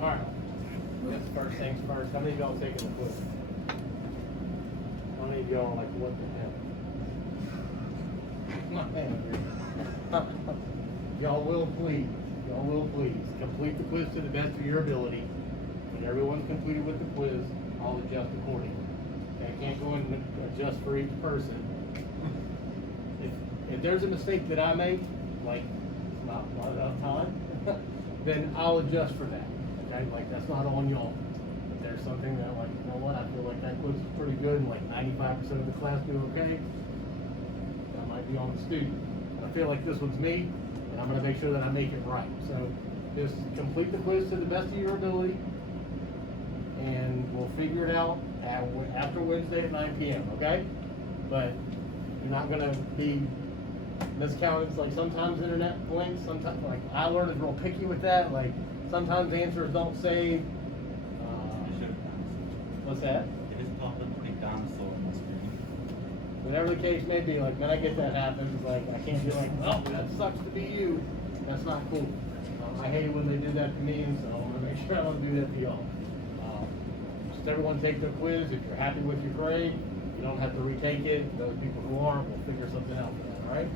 Alright, that's first things first. How many of y'all taking the quiz? How many of y'all like what the hell? My man agrees. Y'all will please complete the quiz to the best of your ability. When everyone's completed with the quiz, I'll adjust accordingly. Okay, I can't go in and adjust for each person. If there's a mistake that I make, like not enough time, then I'll adjust for that. Okay, like that's not on y'all. If there's something that like, you know what, I feel like that quiz is pretty good and like 95% of the class do okay, that might be on the student. But I feel like this one's me, and I'm gonna make sure that I make it right. So just complete the quiz to the best of your ability, and we'll figure it out after Wednesday at 9 p.m., okay? But you're not gonna be miscounted. Like sometimes internet blinks, sometimes like I learned is real picky with that. Like sometimes answers don't save. What's that? It is popped up big dinosaur on the screen. Whatever the case may be, like when I get that happens, like I can't be like, well, that sucks to be you. That's not cool. I hate it when they do that to me, and so I want to make sure I don't do that to y'all. Just everyone take their quiz. If you're happy with your grade, you don't have to retake it. Those people who aren't, we'll figure something out for that, all right?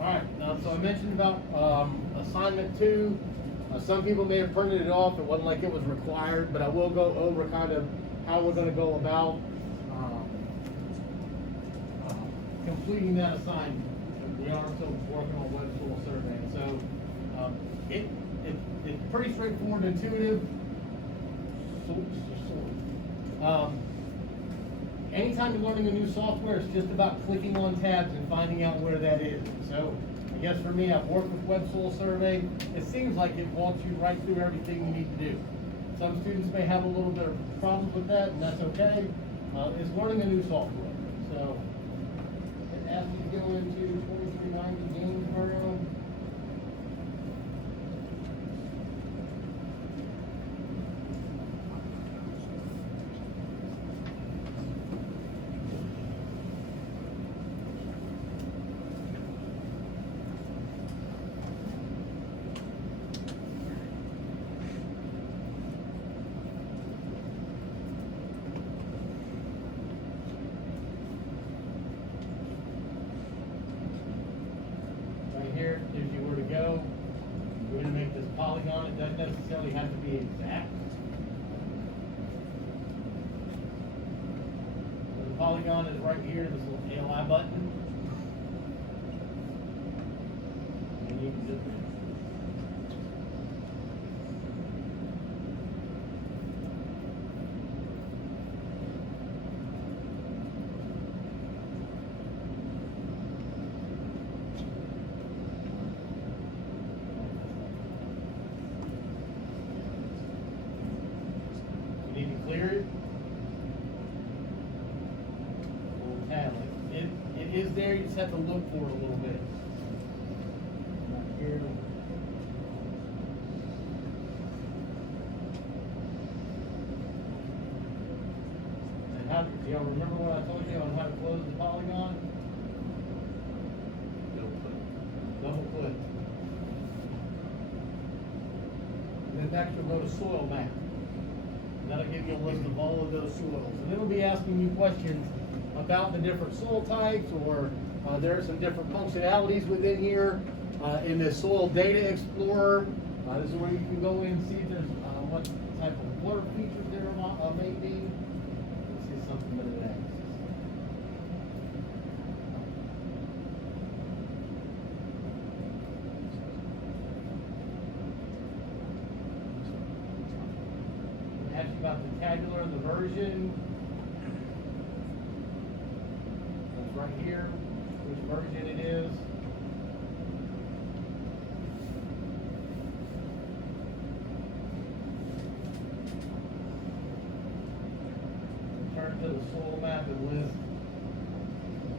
All right, so I mentioned about assignment 2. Some people may have printed it off. It wasn't like it was required, but I will go over kind of how we're going to go about completing that assignment. We are still working on web tool surveying, so it's pretty straightforward and intuitive. Anytime you're learning a new software, it's just about clicking on tabs and finding out where that is. So I guess for me, I've worked with Web Soil Survey. It seems like it walks you right through everything you need to do. Some students may have a little bit of problems with that, and that's okay. It's learning a new software. So it asks you to go into 2390 Gainsborough. Here, if you were to go, we're going to make this polygon. It doesn't necessarily have to be exact. The polygon is right here, this little ALI button. And you can just need to clear it. We'll tab it. It is there, you just have to look for it a little bit. Not here. And how, do y'all remember what I told you on how to close the polygon? Double click. And then next we'll go to soil map. That'll give you a list of all of those soils. And it'll be asking you questions about the different soil types, or there are some different functionalities within here. In this Soil Data Explorer, this is where you can go in and see if there's what type of water features there may be. This is something that it asks. Ask you about the tabular and the version. That's right here, which version it is. Turn to the soil map and list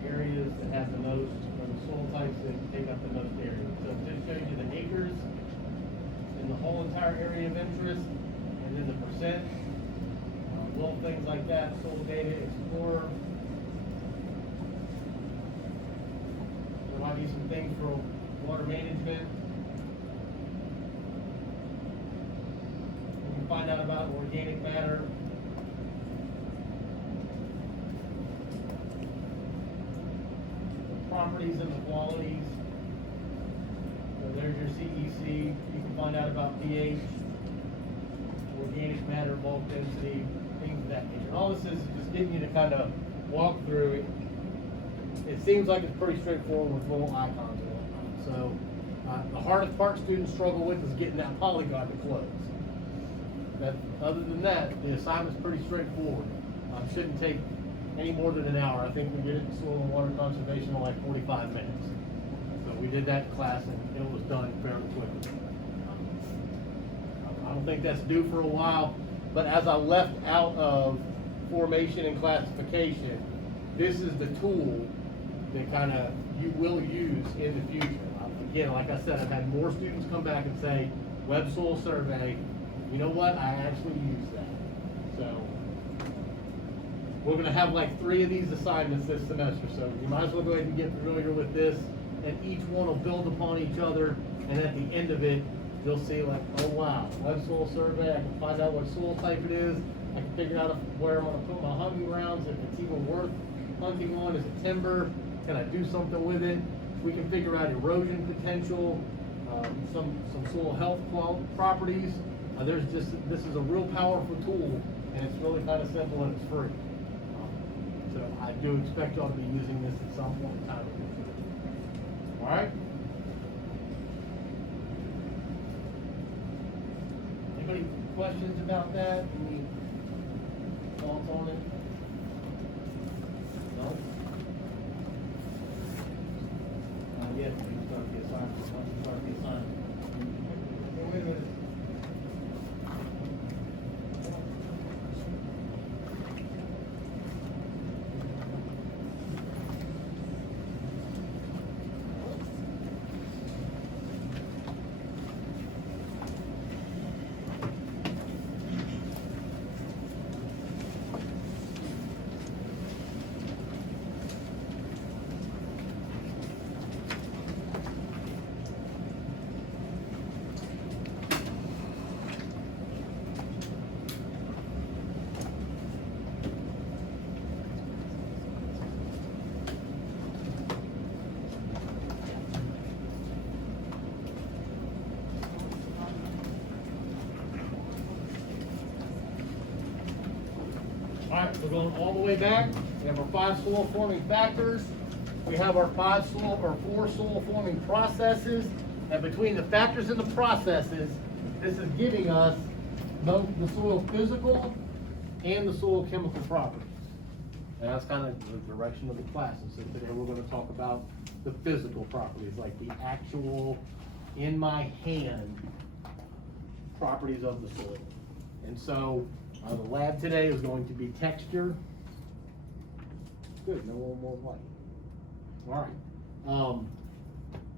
areas that have the most, or the soil types that take up the most area. So it just shows you the acres in the whole entire area of interest, and then the percent, little things like that. Soil Data Explorer. There might be some things for water management. You can find out about organic matter. The properties and the qualities. So there's your CEC. You can find out about pH, organic matter, bulk density, things of that nature. All this is just getting you to kind of walk through it. It seems like it's pretty straightforward with little icons and whatnot. So the hardest part students struggle with is getting that polygon to close. Other than that, the assignment's pretty straightforward. Shouldn't take any more than an hour. I think we did it in soil and water conservation in like 45 minutes. So we did that in class and it was done fairly quickly. I don't think that's due for a while, but as I left out of formation and classification, this is the tool that kind of you will use in the future. Again, like I said, I've had more students come back and say, web soil survey, you know what, I actually use that. So we're gonna have like 3 of these assignments this semester, so you might as well go ahead and get familiar with this, and each one will build upon each other, and at the end of it, you'll see like, oh wow, web soil survey, I can find out what soil type it is, I can figure out where I'm gonna put my hunting grounds, if it's even worth hunting on, is it timber, can I do something with it? We can figure out erosion potential, some soil health properties. This is a real powerful tool, and it's really kind of simple and it's free. So I do expect y'all to be using this at some point in time. All right? Anybody questions about that? Any thoughts on it? No? Yes, you can start the assignment. Start the assignment. Wait a minute. All right, we're going all the way back. We have our 5 soil forming factors. We have our 4 soil forming processes. And between the factors and the processes, this is giving us both the soil physical and the soil chemical properties. And that's kind of the direction of the classes. So today we're going to talk about the physical properties, like the actual, in my hand, properties of the soil. And so the lab today is going to be texture. Good, no more white. All right.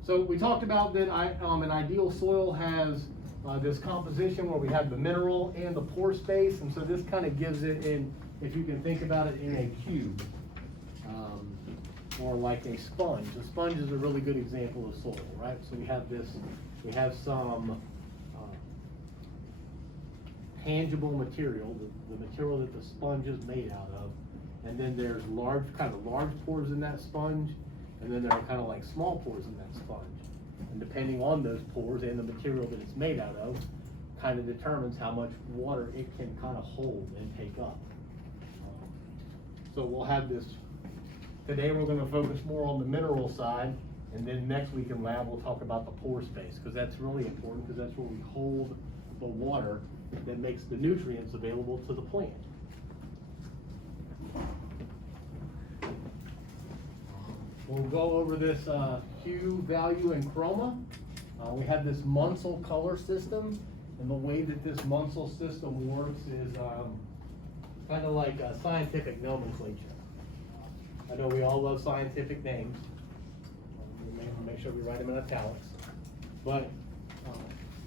So we talked about that an ideal soil has this composition where we have the mineral and the pore space, and so this kind of gives it in, if you can think about it in a cube, or like a sponge. A sponge is a really good example of soil, right? So we have this, we have some tangible material, the material that the sponge is made out of, and then there's large pores in that sponge, and then there are kind of like small pores in that sponge. And depending on those pores and the material that it's made out of, kind of determines how much water it can kind of hold and take up. So we'll have this, today we're going to focus more on the mineral side, and then next week in lab we'll talk about the pore space, because that's really important, because that's where we hold the water that makes the nutrients available to the plant. We'll go over this hue, value, and chroma. We have this Munsell color system, and the way that this Munsell system works is kind of like a scientific nomenclature. I know we all love scientific names. Make sure we write them in italics. But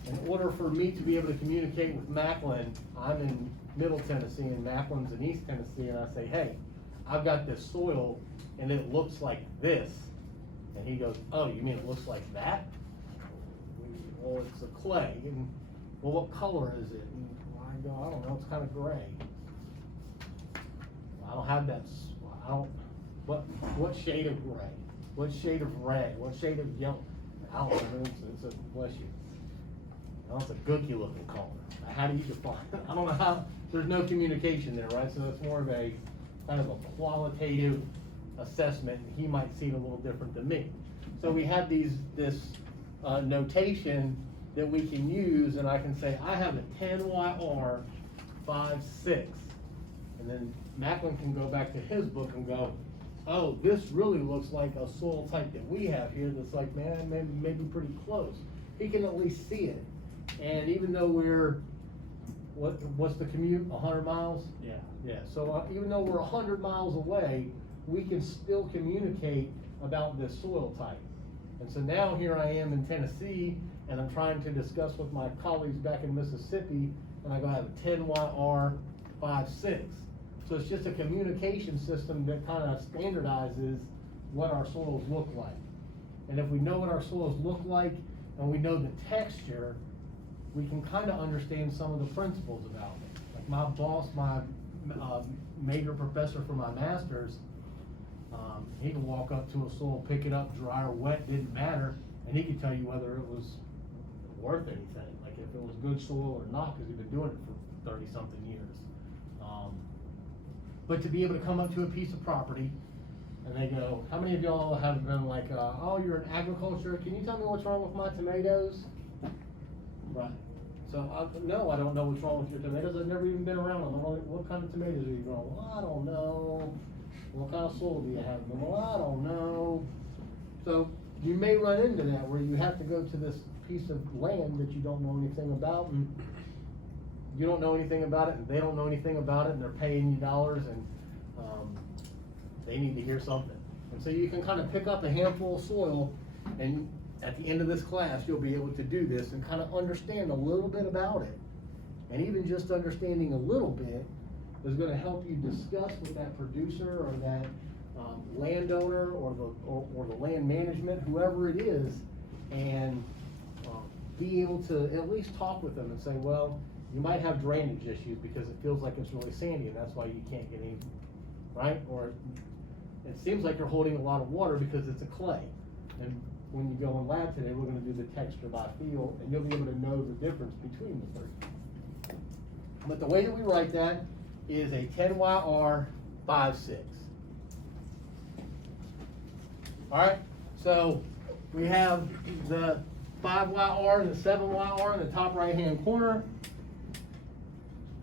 in order for me to be able to communicate with Macklin, I'm in Middle Tennessee and Macklin's in East Tennessee, and I say, hey, I've got this soil and it looks like this. And he goes, oh, you mean it looks like that? Well, it's a clay, and, well, what color is it? And I go, I don't know, it's kind of gray. I don't have that, I don't, what shade of gray? What shade of red? What shade of yellow? I don't know, it's a, bless you. Well, it's a gooky looking color. How do you define it? I don't know how, there's no communication there, right? So it's more of a, kind of a qualitative assessment, and he might see it a little different than me. So we have this notation that we can use, and I can say, I have a 10YR 5.6. And then Macklin can go back to his book and go, oh, this really looks like a soil type that we have here that's like, man, maybe pretty close. He can at least see it. And even though we're, what's the commute, 100 miles? Yeah. Yeah, so even though we're 100 miles away, we can still communicate about this soil type. And so now here I am in Tennessee, and I'm trying to discuss with my colleagues back in Mississippi, and I go, I have a 10YR 5.6. So it's just a communication system that kind of standardizes what our soils look like. And if we know what our soils look like, and we know the texture, we can kind of understand some of the principles about it. Like my boss, my major professor for my master's, he could walk up to a soil, pick it up, dry or wet, didn't matter, and he could tell you whether it was worth anything, like if it was good soil or not, because he's been doing it for 30-something years. But to be able to come up to a piece of property, and they go, how many of y'all have been like, oh, you're in agriculture, can you tell me what's wrong with my tomatoes? Right. So, no, I don't know what's wrong with your tomatoes, I've never even been around them. What kind of tomatoes are you growing? Well, I don't know. What kind of soil do you have? Well, I don't know. So, you may run into that where you have to go to this piece of land that you don't know anything about, and you don't know anything about it, and they don't know anything about it, and they're paying you dollars, and they need to hear something. And so you can kind of pick up a handful of soil, and at the end of this class, you'll be able to do this and kind of understand a little bit about it. And even just understanding a little bit is gonna help you discuss with that producer or that landowner or the land management, whoever it is, and be able to at least talk with them and say, well, you might have drainage issues because it feels like it's really sandy and that's why you can't get any, right? Or it seems like you're holding a lot of water because it's a clay. And when you go in lab today, we're gonna do the texture by feel, and you'll be able to know the difference between the three. But the way that we write that is a 10YR 5.6. All right, so we have the 5YR and the 7YR in the top right-hand corner.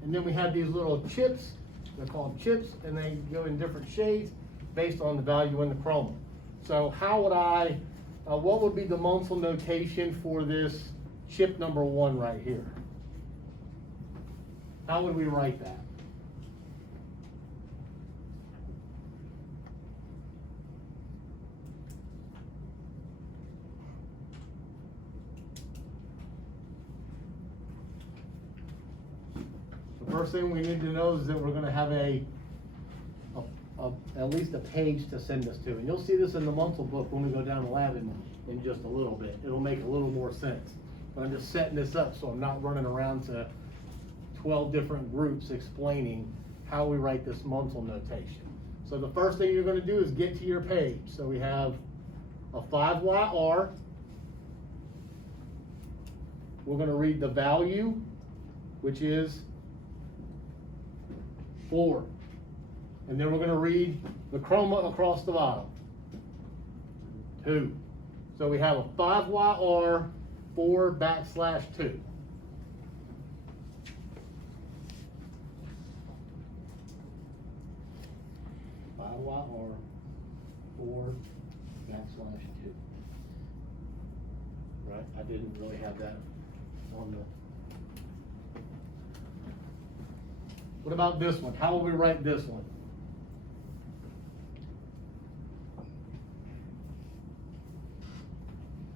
And then we have these little chips, they're called chips, and they go in different shades based on the value in the chroma. So how would I, what would be the Munsell notation for this chip number 1 right here? How would we write that? The first thing we need to know is that we're gonna have at least a page to send us to. And you'll see this in the Munsell book when we go down the lab in just a little bit. It'll make a little more sense. But I'm just setting this up so I'm not running around to 12 different groups explaining how we write this Munsell notation. So the first thing you're gonna do is get to your page. So we have a 5YR. We're gonna read the value, which is 4. And then we're gonna read the chroma across the bottom, 2. So we have a 5YR 4/2. YR 4/2. Right, I didn't really have that on the. What about this one? How will we write this one?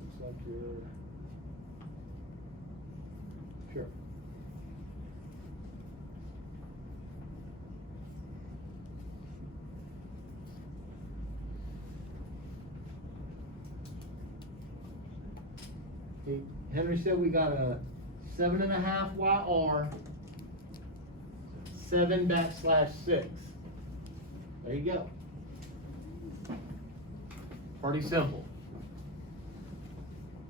Looks like you're. Sure. Henry said we got a 7.5 YR, 7/6. There you go. Pretty simple.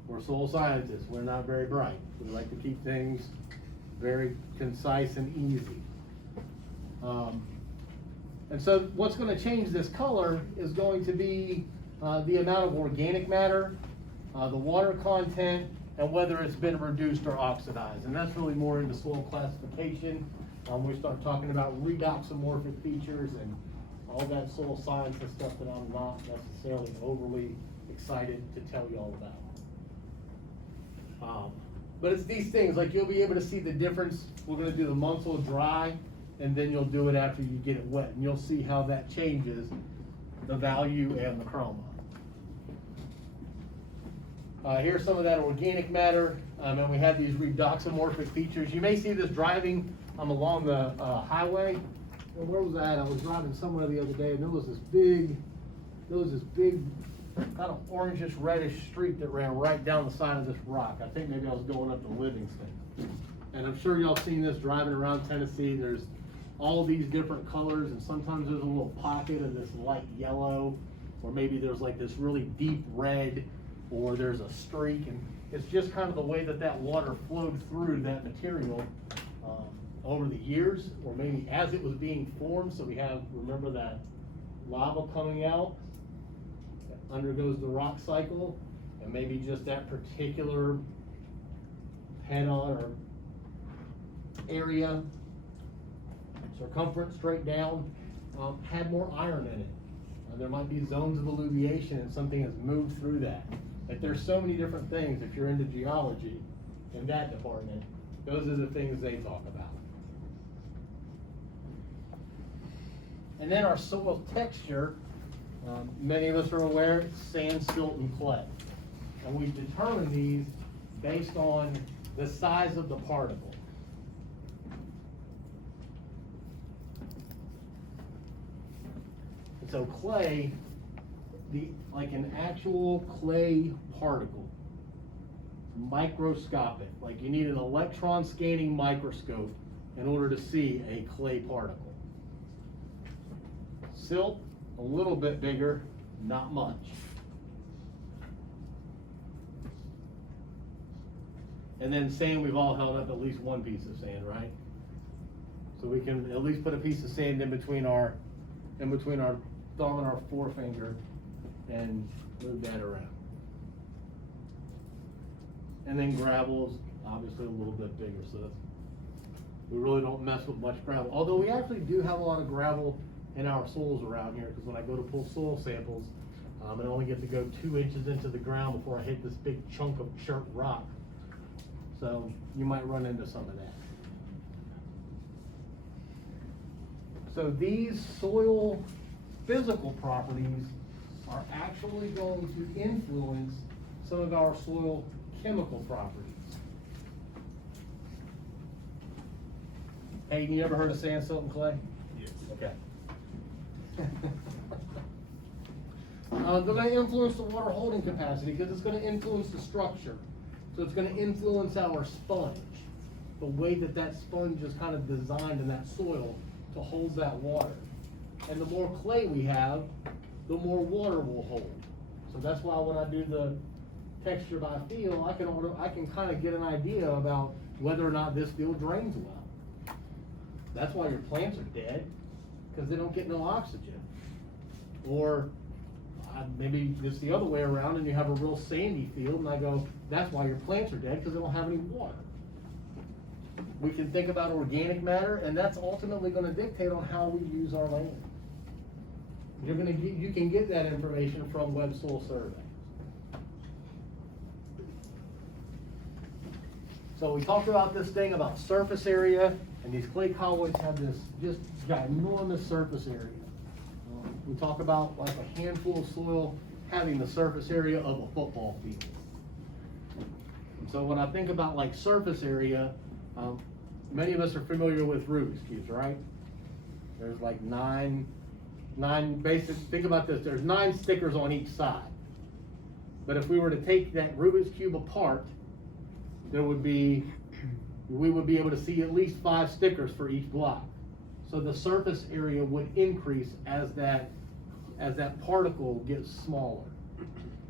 We're soil scientists, we're not very bright. We like to keep things very concise and easy. And so what's gonna change this color is going to be the amount of organic matter, the water content, and whether it's been reduced or oxidized. And that's really more into soil classification. We start talking about redoxamorphic features and all that soil science and stuff that I'm not necessarily overly excited to tell you all about. But it's these things, like you'll be able to see the difference. We're gonna do the Munsell dry, and then you'll do it after you get it wet, and you'll see how that changes the value and the chroma. Here's some of that organic matter, and we have these redoxamorphic features. You may see this driving along the highway. Well, where was that? I was driving somewhere the other day, and there was this big kind of orangish reddish streak that ran right down the side of this rock. I think maybe I was going up to Livingston. And I'm sure y'all seen this driving around Tennessee. There's all these different colors, and sometimes there's a little pocket of this light yellow, or maybe there's like this really deep red, or there's a streak, and it's just kind of the way that that water flowed through that material over the years, or maybe as it was being formed. So we have, remember that lava coming out that undergoes the rock cycle, and maybe just that particular head-on or area, circumference straight down, had more iron in it. There might be zones of alluviation and something has moved through that. Like there's so many different things, if you're into geology in that department, those are the things they talk about. And then our soil texture, many of us are aware, it's sand, silt, and clay. And we determine these based on the size of the particle. And so clay, like an actual clay particle, microscopic, like you need an electron scanning microscope in order to see a clay particle. Silt, a little bit bigger, not much. And then sand, we've all held up at least one piece of sand, right? So we can at least put a piece of sand in between our thumb and our forefinger and move that around. And then gravel's obviously a little bit bigger, so we really don't mess with much gravel. Although we actually do have a lot of gravel in our soils around here, because when I go to pull soil samples, I only get to go 2 inches into the ground before I hit this big chunk of chert rock. So you might run into some of that. So these soil physical properties are actually going to influence some of our soil chemical properties. Hayden, you ever heard of sand, silt, and clay? Yes. Okay. They're going to influence the water holding capacity because it's going to influence the structure. So it's going to influence our sponge, the way that that sponge is kind of designed in that soil to hold that water. And the more clay we have, the more water we'll hold. So that's why when I do the texture by feel, I can kind of get an idea about whether or not this field drains well. That's why your plants are dead, because they don't get no oxygen. Or maybe it's the other way around and you have a real sandy field, and I go, that's why your plants are dead, because they don't have any water. We can think about organic matter, and that's ultimately going to dictate on how we use our land. You can get that information from Web Soil Survey. So we talked about this thing about surface area, and these clay colloids have this just ginormous surface area. We talk about like a handful of soil having the surface area of a football field. And so when I think about like surface area, many of us are familiar with Rubik's Cubes, right? There's like nine basic, think about this, there's 9 stickers on each side. But if we were to take that Rubik's Cube apart there would be, we would be able to see at least 5 stickers for each block. So the surface area would increase as that particle gets smaller.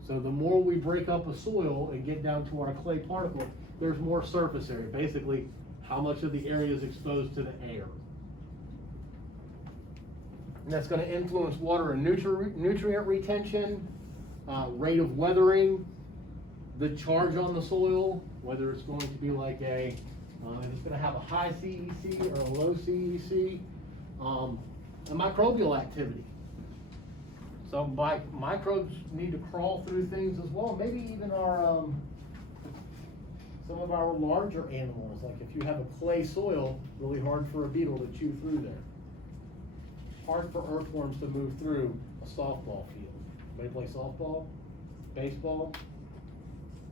So the more we break up a soil and get down to our clay particle, there's more surface area, basically how much of the area is exposed to the air. And that's gonna influence water and nutrient retention, rate of weathering, the charge on the soil, whether it's going to be like if it's gonna have a high CEC or a low CEC, and microbial activity. So microbes need to crawl through things as well, maybe even our, some of our larger animals, like if you have a clay soil, really hard for a beetle to chew through there. Hard for earthworms to move through a softball field. Anybody play softball? Baseball?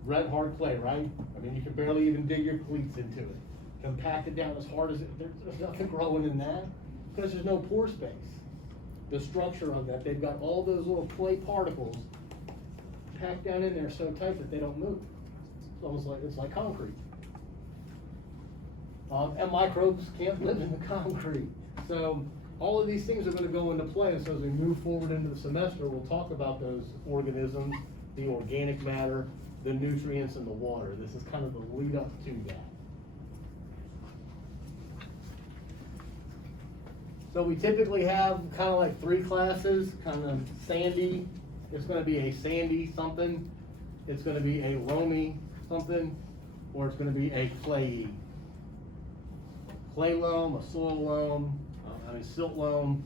Red hard clay, right? I mean, you can barely even dig your cleats into it. Compact it down as hard as it, there's nothing growing in that, because there's no pore space. The structure of that, they've got all those little clay particles packed down in there so tight that they don't move. It's almost like, it's like concrete. And microbes can't live in the concrete. So all of these things are gonna go into play, and so as we move forward into the semester, we'll talk about those organisms, the organic matter, the nutrients, and the water. This is kind of the lead up to that. So we typically have kind of like 3 classes, kind of sandy. It's gonna be a sandy something, it's gonna be a loamy something, or it's gonna be a clayey. Clay loam, a soil loam, silt loam,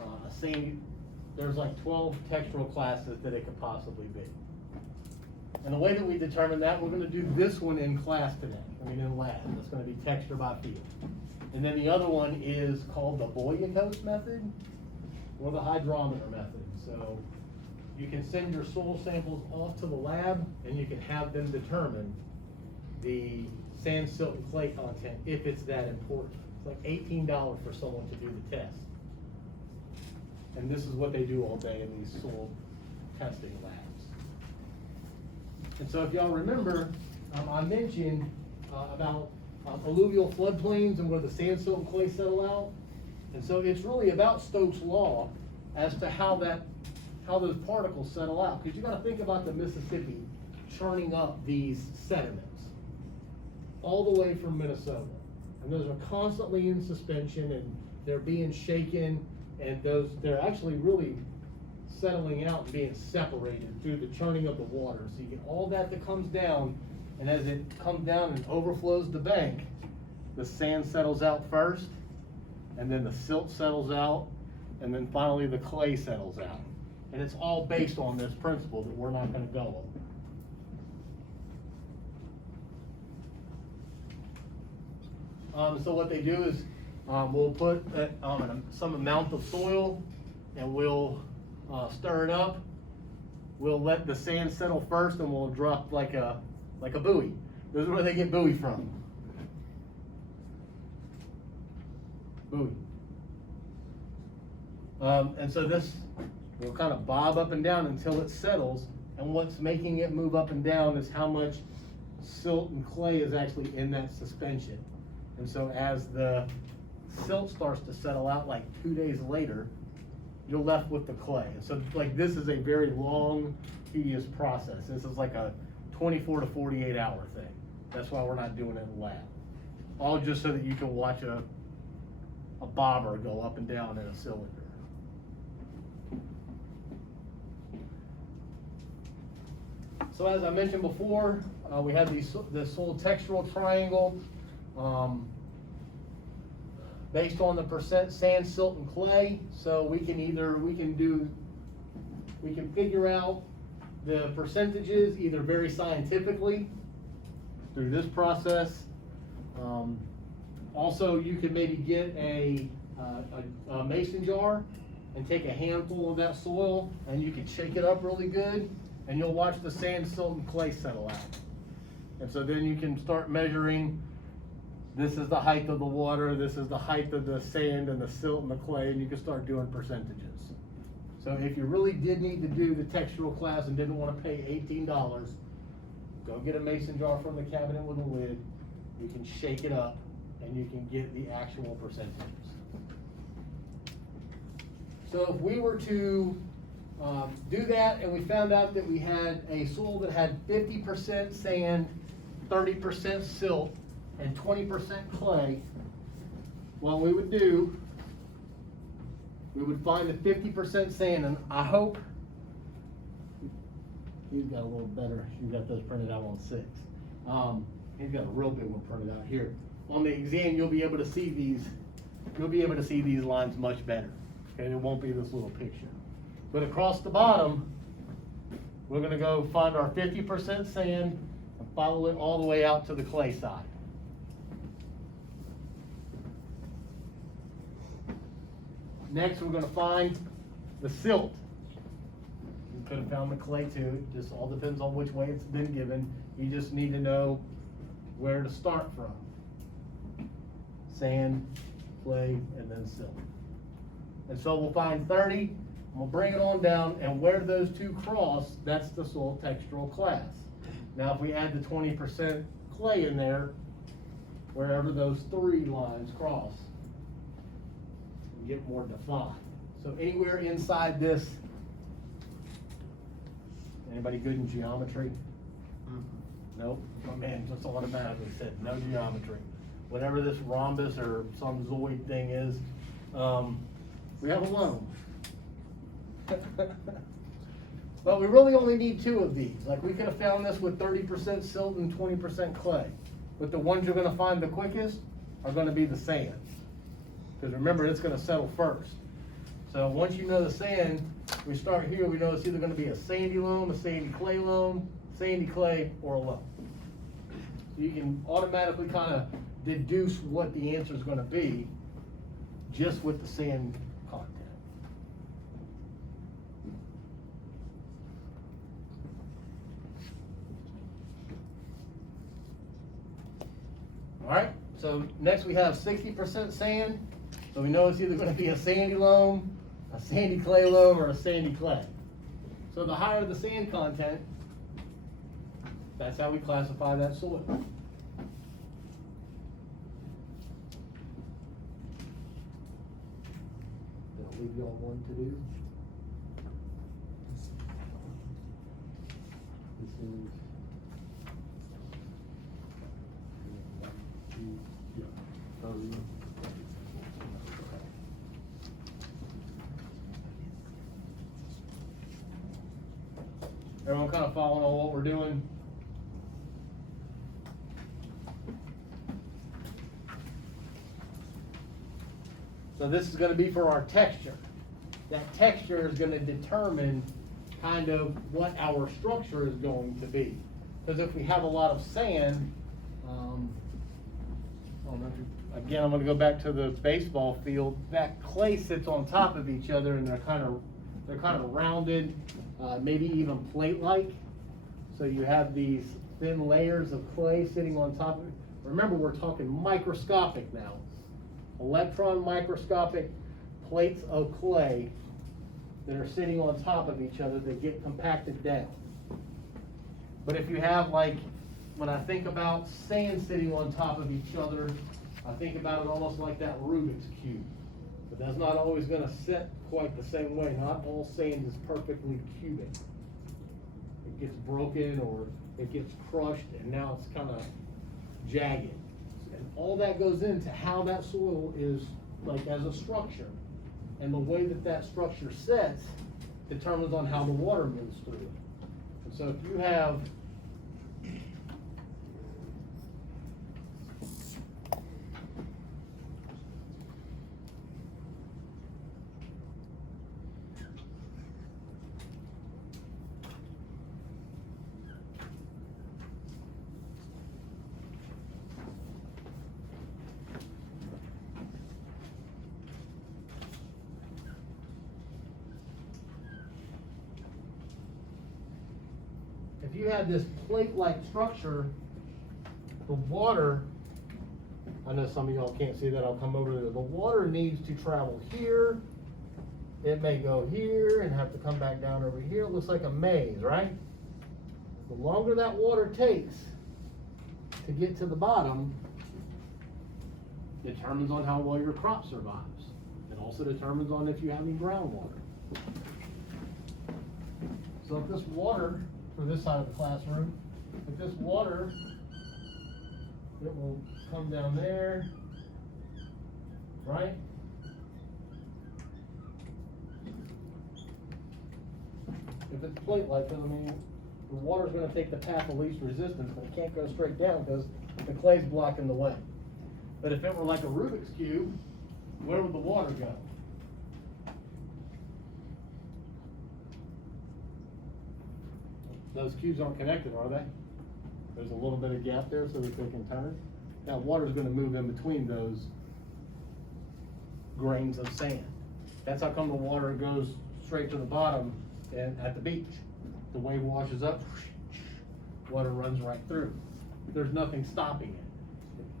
a sandy. There's like 12 textural classes that it could possibly be. And the way that we determine that, we're gonna do this one in class today, in lab. It's gonna be texture by field. And then the other one is called the Boyacoste method, or the hydrometer method. So you can send your soil samples off to the lab, and you can have them determine the sand, silt, and clay content if it's that important. It's like $18 for someone to do the test. And this is what they do all day in these soil testing labs. And so if y'all remember, I mentioned about alluvial floodplains and where the sand, silt, and clay settle out. And so it's really about Stokes' law as to how those particles settle out. Because you gotta think about the Mississippi churning up these sediments all the way from Minnesota. And those are constantly in suspension, and they're being shaken, and they're actually really settling out and being separated through the churning of the water. So you get all that comes down, and as it comes down and overflows the bank, the sand settles out first, and then the silt settles out, and then finally the clay settles out. And it's all based on this principle that we're not gonna go over. So what they do is, we'll put some amount of soil, and we'll stir it up. We'll let the sand settle first, and we'll drop like a buoy. This is where they get buoy from. Buoy. And so this will kind of bob up and down until it settles, and what's making it move up and down is how much silt and clay is actually in that suspension. And so as the silt starts to settle out like 2 days later, you're left with the clay. And so like this is a very long, tedious process. This is like a 24 to 48 hour thing. That's why we're not doing it in the lab. All just so that you can watch a bobber go up and down in a cylinder. So as I mentioned before, we have the soil textural triangle. Based on the percent sand, silt, and clay. So we can figure out the percentages either very scientifically through this process. Also, you can maybe get a mason jar and take a handful of that soil, and you can shake it up really good, and you'll watch the sand, silt, and clay settle out. And so then you can start measuring, this is the height of the water, this is the height of the sand and the silt and the clay, and you can start doing percentages. So if you really did need to do the textural class and didn't want to pay $18, go get a mason jar from the cabinet with a lid, you can shake it up, and you can get the actual percentages. So if we were to do that, and we found out that we had a soil that had 50% sand, 30% silt, and 20% clay, what we would do, we would find the 50% sand, and I hope he's got a little better, he's got those printed out on 6. He's got a real big one printed out here. On the exam, you'll be able to see these lines much better. Okay, it won't be this little picture. But across the bottom, we're gonna go find our 50% sand and follow it all the way out to the clay side. Next, we're gonna find the silt. You could have found the clay too, it just all depends on which way it's been given. You just need to know where to start from. Sand, clay, and then silt. And so we'll find 30, and we'll bring it on down, and where those two cross, that's the soil textural class. Now if we add the 20% clay in there, wherever those 3 lines cross, we get more defined. So anywhere inside this, anybody good in geometry? Nope, my man just automatically said no geometry. Whatever this rhombus or some zoid thing is, we have a loan. But we really only need 2 of these. Like we could have found this with 30% silt and 20% clay. But the ones you're gonna find the quickest are gonna be the sand. Because remember, it's gonna settle first. So once you know the sand, we start here, we know it's either gonna be a sandy loam, a sandy clay loam, sandy clay, or a loam. You can automatically kind of deduce what the answer is gonna be just with the sand content. All right, so next we have 60% sand. So we know it's either gonna be a sandy loam, a sandy clay loam, or a sandy clay. So the higher the sand content, that's how we classify that soil. I'll leave y'all one to do. This is. Everyone kind of following on what we're doing? So this is going to be for our texture. That texture is going to determine kind of what our structure is going to be. Because if we have a lot of sand, again, I'm going to go back to the baseball field. That clay sits on top of each other, and they're kind of rounded, maybe even plate-like. So you have these thin layers of clay sitting on top of it. Remember, we're talking microscopic now. Electron microscopic plates of clay that are sitting on top of each other that get compacted down. But if you have, like, when I think about sand sitting on top of each other, I think about it almost like that Rubik's Cube. But that's not always going to sit quite the same way. Not all sand is perfectly cubic. It gets broken or it gets crushed, and now it's kind of jagged. And all that goes into how that soil is, like, as a structure. And the way that that structure sets determines on how the water moves through it. And so if you have this plate-like structure, the water, I know some of y'all can't see that, I'll come over there. The water needs to travel here. It may go here and have to come back down over here. It looks like a maze, right? The longer that water takes to get to the bottom determines on how well your crop survives. It also determines on if you have any groundwater. So if this water, for this side of the classroom, if this water, it will come down there, right? If it's plate-like, I mean, the water's gonna take the path of least resistance, but it can't go straight down because the clay's blocking the way. But if it were like a Rubik's Cube, where would the water go? Those cubes aren't connected, are they? There's a little bit of gap there so that they can turn. That water's gonna move in between those grains of sand. That's how come the water goes straight to the bottom and at the beach. The wave washes up, water runs right through. There's nothing stopping it.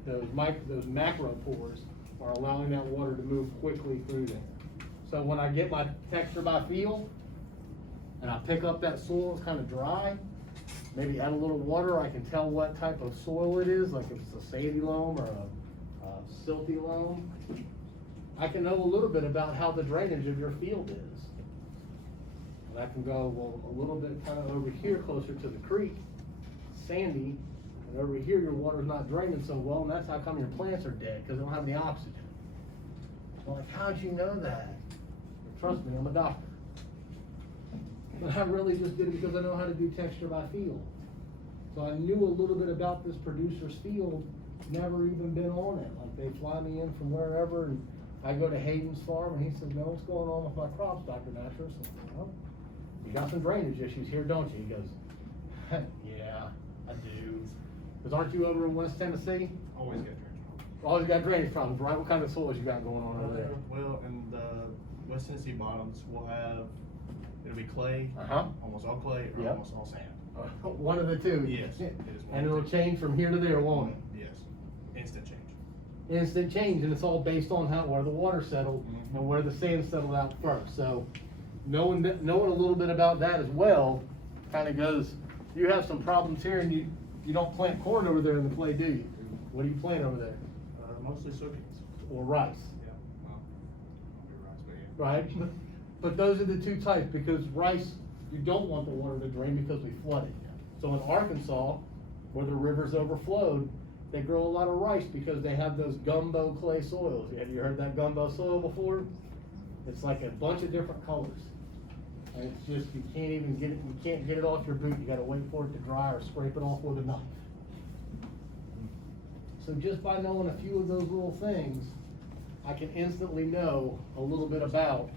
Those macro pores are allowing that water to move quickly through there. So when I get my texture by feel, and I pick up that soil, it's kind of dry, maybe add a little water, I can tell what type of soil it is, like if it's a sandy loam or a silty loam. I can know a little bit about how the drainage of your field is. And I can go, well, a little bit kind of over here closer to the creek, sandy, and over here your water's not draining so well, and that's how come your plants are dead, because they don't have any oxygen. Well, like, how'd you know that? Trust me, I'm a doctor. But I really just did it because I know how to do texture by feel. So I knew a little bit about this producer's field, never even been on it. Like, they fly me in from wherever, and I go to Hayden's farm, and he says, "No, what's going on with my crops, Dr. Natras?" I said, "Well, you got some drainage issues here, don't you?" He goes, "Yeah, I do." Because aren't you over in West Tennessee? Always get drainage problems. Always got drainage problems, right? What kind of soils you got going on over there? Well, in the West Tennessee bottoms, we'll have, it'll be clay, Uh-huh. almost all clay, or Yep. almost all sand. One of the two. Yes, it is one And of the it'll two. change from here to there, won't it? Yes, instant change. Instant change, and it's all based on where the water settled Mhm. and where the sand settled out first. So knowing a little bit about that as well kind of goes, you have some problems here and you don't plant corn over there in the clay, do you? What do you plant over there? Mostly soybeans. Or rice, Yeah, well, I'll be rice, but yeah. right? But those are the two types, because rice, you don't want the water to drain because we flood it. So in Arkansas, where the rivers overflowed, they grow a lot of rice because they have those gumbo clay soils. Have you heard that gumbo soil before? It's like a bunch of different colors. And it's just, you can't even get it, you can't get it off your boot. You gotta wait for it to dry or scrape it off with a knife. So just by knowing a few of those little things, I can instantly know a little bit about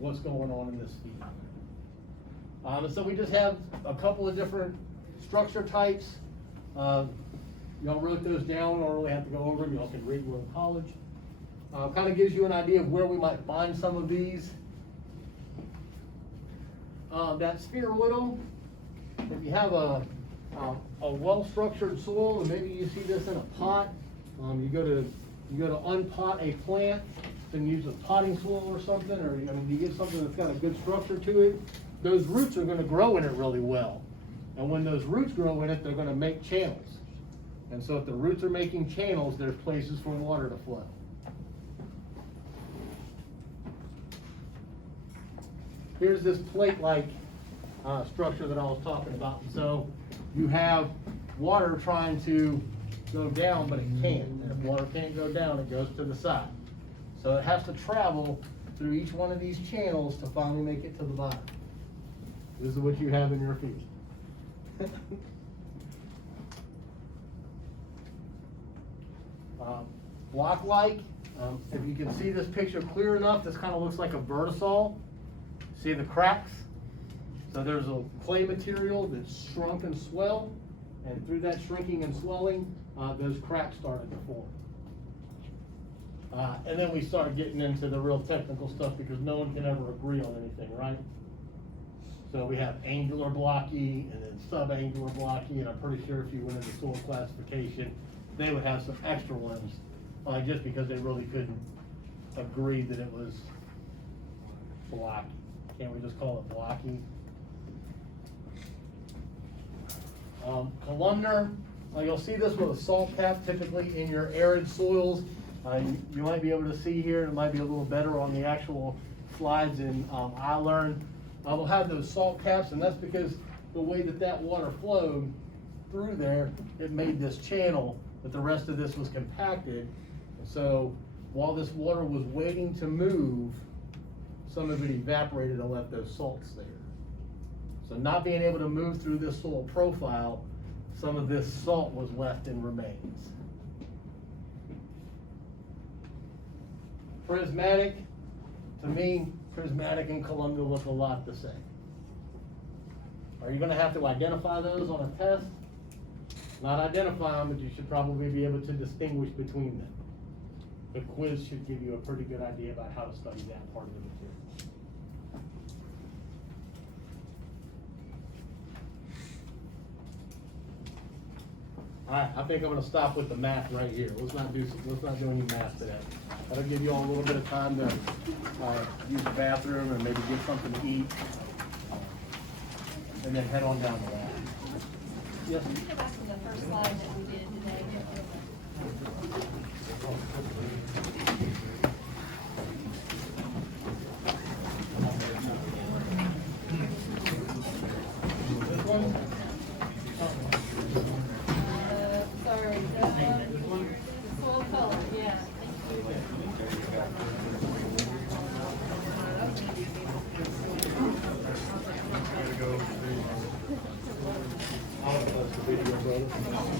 what's going on in this field. And so we just have a couple of different structure types. Y'all wrote those down, or really have to go over them. Y'all can read them in college. Kind of gives you an idea of where we might find some of these. That spheroidal, if you have a well-structured soil, and maybe you see this in a pot, you go to unpot a plant, then use a potting soil or something, or you get something that's got a good structure to it. Those roots are going to grow in it really well, and when those roots grow in it, they're going to make channels. And so if the roots are making channels, there's places for water to flow. Here's this plate-like structure that I was talking about. So you have water trying to go down, but it can't. And if water can't go down, it goes to the side. So it has to travel through each one of these channels to finally make it to the bottom. This is what you have in your field. Block-like, if you can see this picture clear enough, this kind of looks like a vertisol. See the cracks? So there's a clay material that's shrunk and swelled, and through that shrinking and swelling, those cracks started to form. And then we start getting into the real technical stuff because no one can ever agree on anything, right? So we have angular blocky and then subangular blocky, and I'm pretty sure if you went into soil classification, they would have some extra ones, just because they really couldn't agree that it was blocky. Can't we just call it blocky? Columnar, you'll see this with a salt cap typically in your arid soils. You might be able to see here, it might be a little better on the actual slides in iLearn. We'll have those salt caps, and that's because the way that that water flowed through there, it made this channel, but the rest of this was compacted. So while this water was waiting to move, some of it evaporated and left those salts there. So not being able to move through this soil profile, some of this salt was left and remains. Prismatic, to me, prismatic and columnar look a lot the same. Are you gonna have to identify those on a test? Not identify them, but you should probably be able to distinguish between them. The quiz should give you a pretty good idea about how to study that part of the material. Alright, I think I'm gonna stop with the math right here. Let's not do any math today. That'll give you all a little bit of time to use the bathroom and maybe get something to eat. And then head on down the lab. Yes? Can you go back to the first slide that we did today? This one? Sorry, the soil color, yeah, Gotta go. I'll post the video, brother.